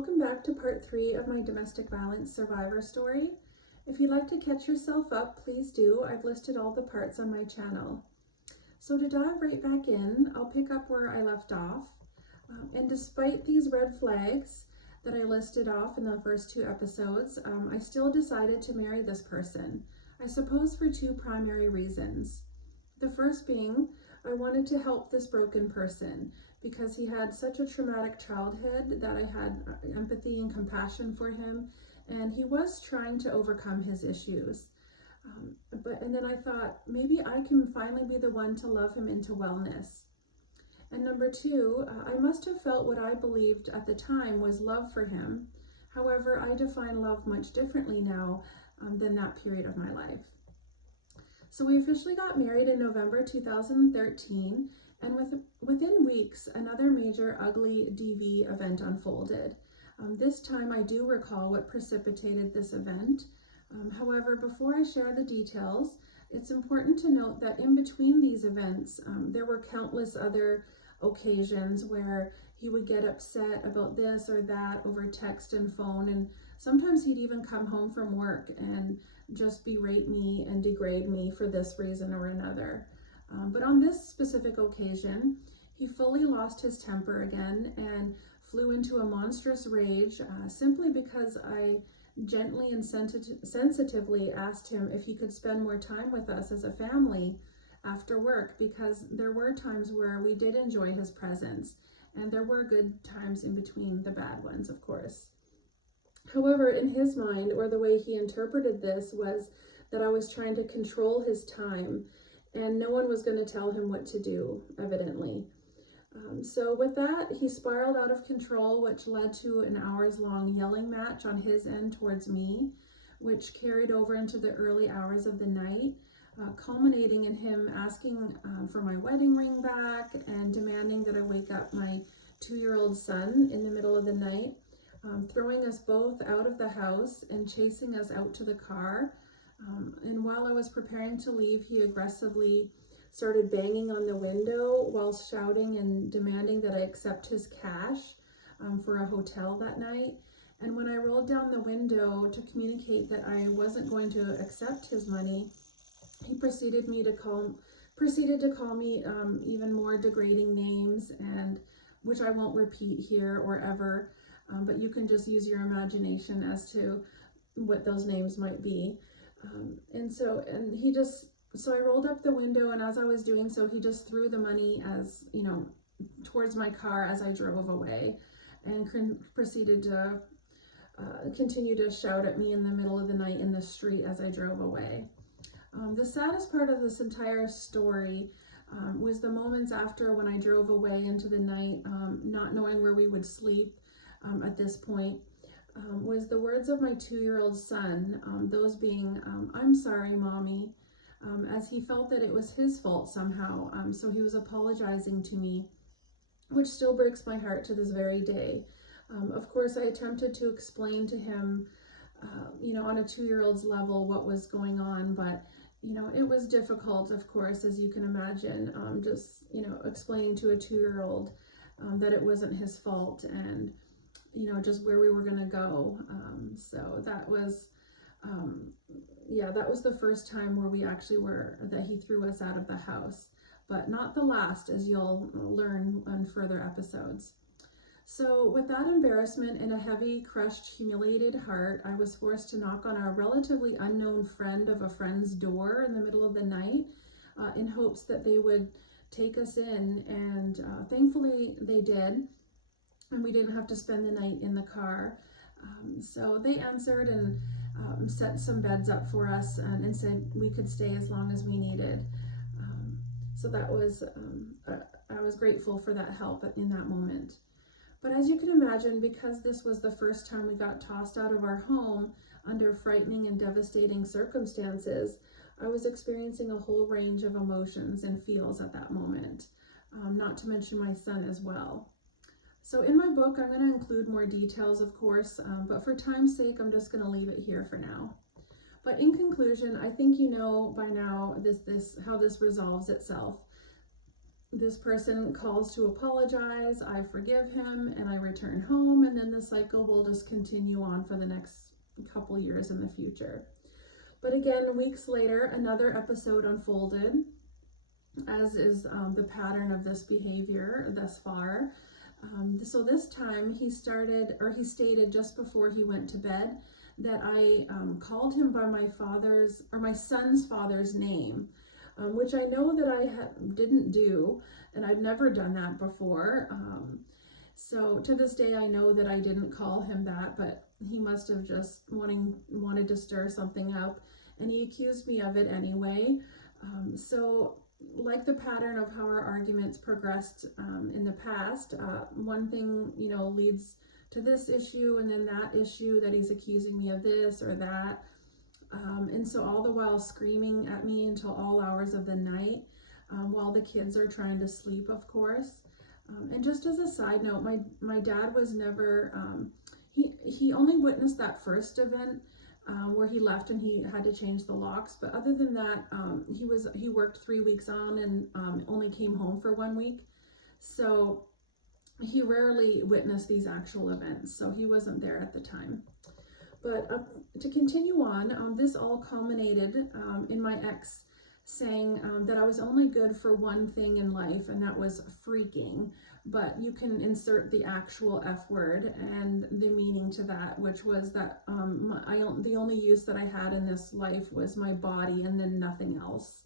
welcome back to part 3 of my domestic violence survivor story. If you'd like to catch yourself up, please do. I've listed all the parts on my channel. So to dive right back in, I'll pick up where I left off. And despite these red flags that I listed off in the first 2 episodes, I still decided to marry this person. I suppose for 2 primary reasons. The first being, I wanted to help this broken person because he had such a traumatic childhood that I had empathy and compassion for him, and he was trying to overcome his issues. And then I thought, maybe I can finally be the one to love him into wellness. And number 2, I must have felt what I believed at the time was love for him. However, I define love much differently now than that period of my life. So we officially got married in November 2013, and within weeks, another major ugly DV event unfolded. This time I do recall what precipitated this event. However, before I share the details, it's important to note that in between these events, there were countless other occasions where he would get upset about this or that over text and phone, and sometimes he'd even come home from work and just berate me and degrade me for this reason or another. But on this specific occasion, he fully lost his temper again and flew into a monstrous rage simply because I gently and sensitively asked him if he could spend more time with us as a family after work, because there were times where we did enjoy his presence, and there were good times in between the bad ones, of course. However, in his mind, or the way he interpreted this, was that I was trying to control his time, and no one was going to tell him what to do, evidently. So with that, he spiraled out of control, which led to an hours-long yelling match on his end towards me, which carried over into the early hours of the night, culminating in him asking for my wedding ring back and demanding that I wake up my 2-year-old son in the middle of the night, throwing us both out of the house and chasing us out to the car. And while I was preparing to leave, he aggressively started banging on the window while shouting and demanding that I accept his cash for a hotel that night. And when I rolled down the window to communicate that I wasn't going to accept his money, he proceeded to call me even more degrading names, and which I won't repeat here or ever, but you can just use your imagination as to what those names might be. So I rolled up the window, and as I was doing so, he just threw the money towards my car as I drove away, and proceeded to continue to shout at me in the middle of the night in the street as I drove away. The saddest part of this entire story was the moments after, when I drove away into the night, not knowing where we would sleep at this point, was the words of my 2-year-old son, those being, "I'm sorry, Mommy," as he felt that it was his fault somehow. So he was apologizing to me, which still breaks my heart to this very day. Of course, I attempted to explain to him, on a 2-year-old's level what was going on, but it was difficult, of course, as you can imagine, explaining to a 2-year-old that it wasn't his fault, and just where we were going to go. So that was the first time where that he threw us out of the house, but not the last, as you'll learn on further episodes. So with that embarrassment and a heavy, crushed, humiliated heart, I was forced to knock on a relatively unknown friend of a friend's door in the middle of the night in hopes that they would take us in, and thankfully they did, and we didn't have to spend the night in the car. So they answered and set some beds up for us and said we could stay as long as we needed. So that was, I was grateful for that help in that moment. But as you can imagine, because this was the first time we got tossed out of our home under frightening and devastating circumstances, I was experiencing a whole range of emotions and feels at that moment, not to mention my son as well. So in my book, I'm going to include more details, of course, but for time's sake, I'm just going to leave it here for now. But in conclusion, I think you know by now how this resolves itself. this person calls to apologize, I forgive him, and I return home, and then the cycle will just continue on for the next couple years in the future. But again, weeks later, another episode unfolded, as is the pattern of this behavior thus far. So this time he stated just before he went to bed that I called him by my son's father's name, which I know that I didn't do, and I've never done that before. So to this day, I know that I didn't call him that, but he must have just wanted to stir something up, and he accused me of it anyway. So like the pattern of how our arguments progressed in the past, one thing, leads to this issue, and then that issue that he's accusing me of this or that. And so all the while screaming at me until all hours of the night, while the kids are trying to sleep, of course. And just as a side note, my dad was never, he only witnessed that first event where he left and he had to change the locks. But other than that, he worked 3 weeks on and only came home for 1 week. So he rarely witnessed these actual events. So he wasn't there at the time. But to continue on, this all culminated in my ex saying that I was only good for one thing in life, and that was freaking. But you can insert the actual F word and the meaning to that, which was that the only use that I had in this life was my body and then nothing else.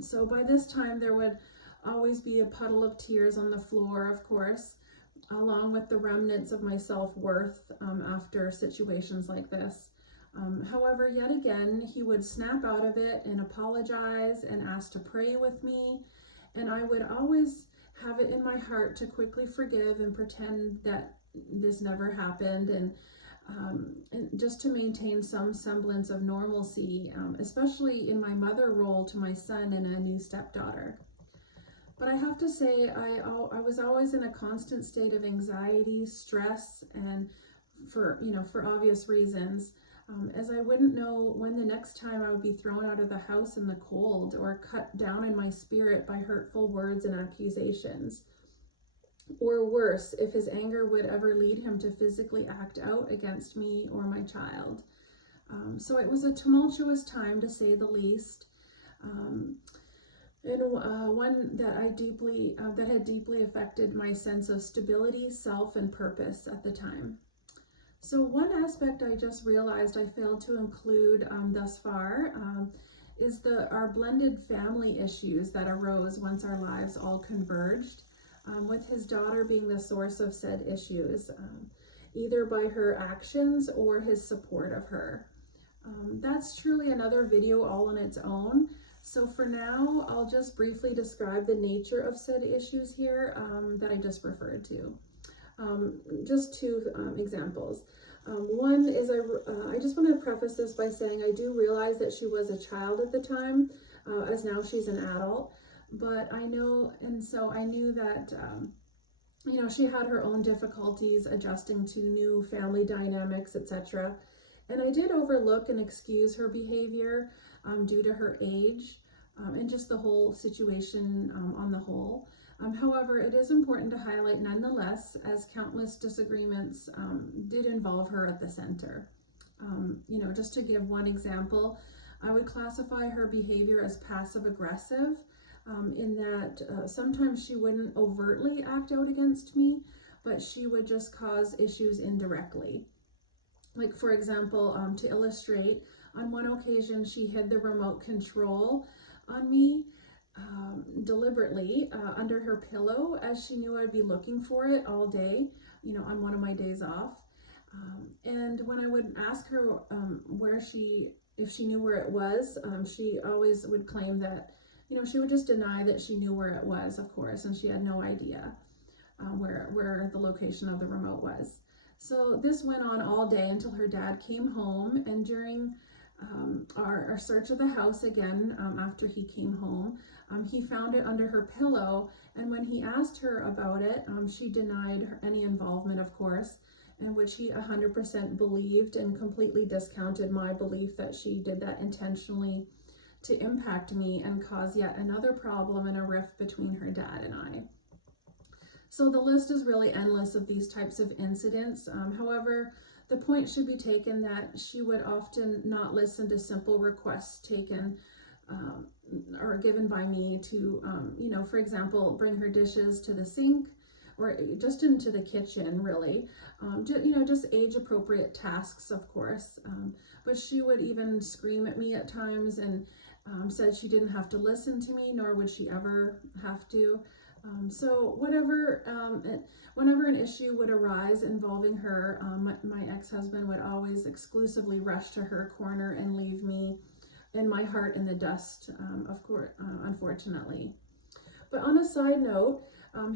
So by this time, there would always be a puddle of tears on the floor, of course, along with the remnants of my self-worth after situations like this. However, yet again, he would snap out of it and apologize and ask to pray with me. And I would always have it in my heart to quickly forgive and pretend that this never happened, and just to maintain some semblance of normalcy, especially in my mother role to my son and a new stepdaughter. But I have to say, I was always in a constant state of anxiety, stress, and for obvious reasons, as I wouldn't know when the next time I would be thrown out of the house in the cold or cut down in my spirit by hurtful words and accusations. Or worse, if his anger would ever lead him to physically act out against me or my child. So it was a tumultuous time, to say the least. And one that had deeply affected my sense of stability, self, and purpose at the time. So one aspect I just realized I failed to include thus far is our blended family issues that arose once our lives all converged, with his daughter being the source of said issues, either by her actions or his support of her. That's truly another video all on its own. So for now, I'll just briefly describe the nature of said issues here that I just referred to. Just two examples. One is I just want to preface this by saying I do realize that she was a child at the time, as now she's an adult. But I knew that she had her own difficulties adjusting to new family dynamics, etc. And I did overlook and excuse her behavior due to her age and just the whole situation on the whole. However, it is important to highlight nonetheless, as countless disagreements did involve her at the center. Just to give one example, I would classify her behavior as passive-aggressive, in that sometimes she wouldn't overtly act out against me, but she would just cause issues indirectly. Like, for example, to illustrate, on one occasion she hid the remote control on me deliberately under her pillow, as she knew I'd be looking for it all day, on one of my days off. And when I would ask her if she knew where it was, she always would claim that, she would just deny that she knew where it was, of course, and she had no idea where the location of the remote was. So this went on all day until her dad came home, and during our search of the house again, after he came home, he found it under her pillow, and when he asked her about it, she denied any involvement, of course, in which he 100% believed, and completely discounted my belief that she did that intentionally to impact me and cause yet another problem and a rift between her dad and I. So the list is really endless of these types of incidents. However, the point should be taken that she would often not listen to simple requests taken or given by me to, for example, bring her dishes to the sink or just into the kitchen, really. Just age-appropriate tasks, of course. But she would even scream at me at times and said she didn't have to listen to me, nor would she ever have to. So whenever an issue would arise involving her, my ex-husband would always exclusively rush to her corner and leave me and my heart in the dust, of course, unfortunately. But on a side note,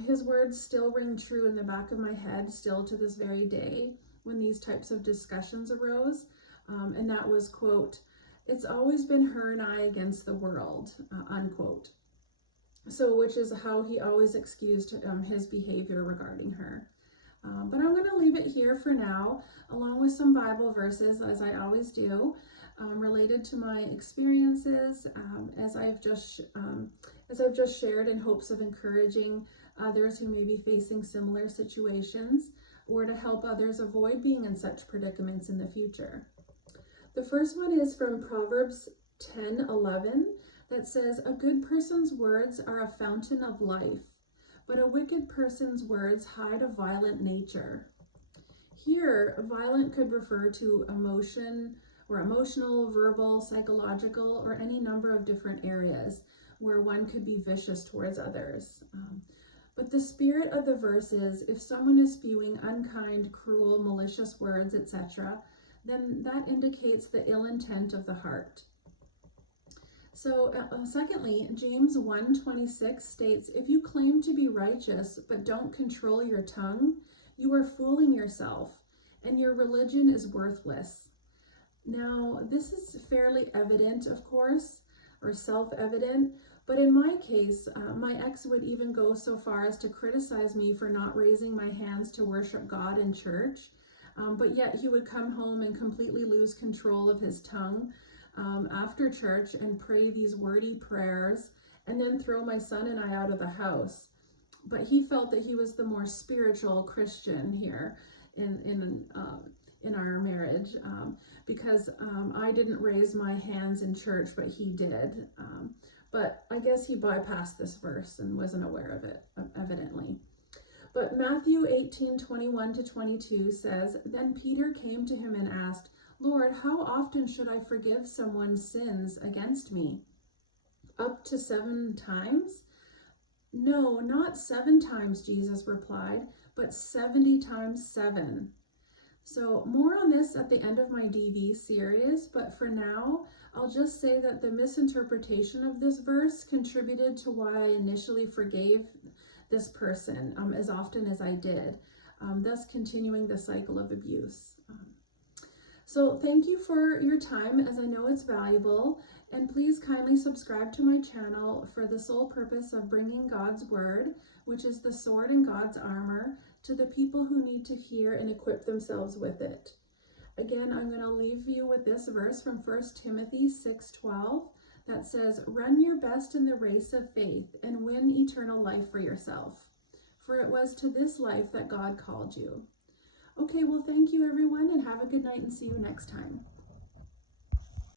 his words still ring true in the back of my head still to this very day when these types of discussions arose. And that was, quote, "It's always been her and I against the world," unquote. So, which is how he always excused his behavior regarding her. But I'm going to leave it here for now, along with some Bible verses, as I always do, related to my experiences, as I've just shared, in hopes of encouraging others who may be facing similar situations, or to help others avoid being in such predicaments in the future. The first one is from Proverbs 10:11. That says, "A good person's words are a fountain of life, but a wicked person's words hide a violent nature." Here, violent could refer to emotional, verbal, psychological, or any number of different areas where one could be vicious towards others. But the spirit of the verse is, if someone is spewing unkind, cruel, malicious words, etc., then that indicates the ill intent of the heart. So secondly, James 1:26 states, "If you claim to be righteous but don't control your tongue, you are fooling yourself, and your religion is worthless." Now, this is fairly evident, of course, or self-evident, but in my case, my ex would even go so far as to criticize me for not raising my hands to worship God in church, but yet he would come home and completely lose control of his tongue after church and pray these wordy prayers and then throw my son and I out of the house. But he felt that he was the more spiritual Christian here in our marriage because I didn't raise my hands in church, but he did. But I guess he bypassed this verse and wasn't aware of it, evidently. But Matthew 18:21-22 says, "Then Peter came to him and asked, 'Lord, how often should I forgive someone's sins against me? Up to 7 times?' 'No, not 7 times, Jesus replied, but 70 times 7. So more on this at the end of my DV series, but for now, I'll just say that the misinterpretation of this verse contributed to why I initially forgave this person as often as I did, thus continuing the cycle of abuse. So thank you for your time, as I know it's valuable, and please kindly subscribe to my channel for the sole purpose of bringing God's word, which is the sword in God's armor, to the people who need to hear and equip themselves with it. Again, I'm going to leave you with this verse from 1 Timothy 6:12 that says, "Run your best in the race of faith and win eternal life for yourself. For it was to this life that God called you." Okay, well, thank you everyone, and have a good night, and see you next time.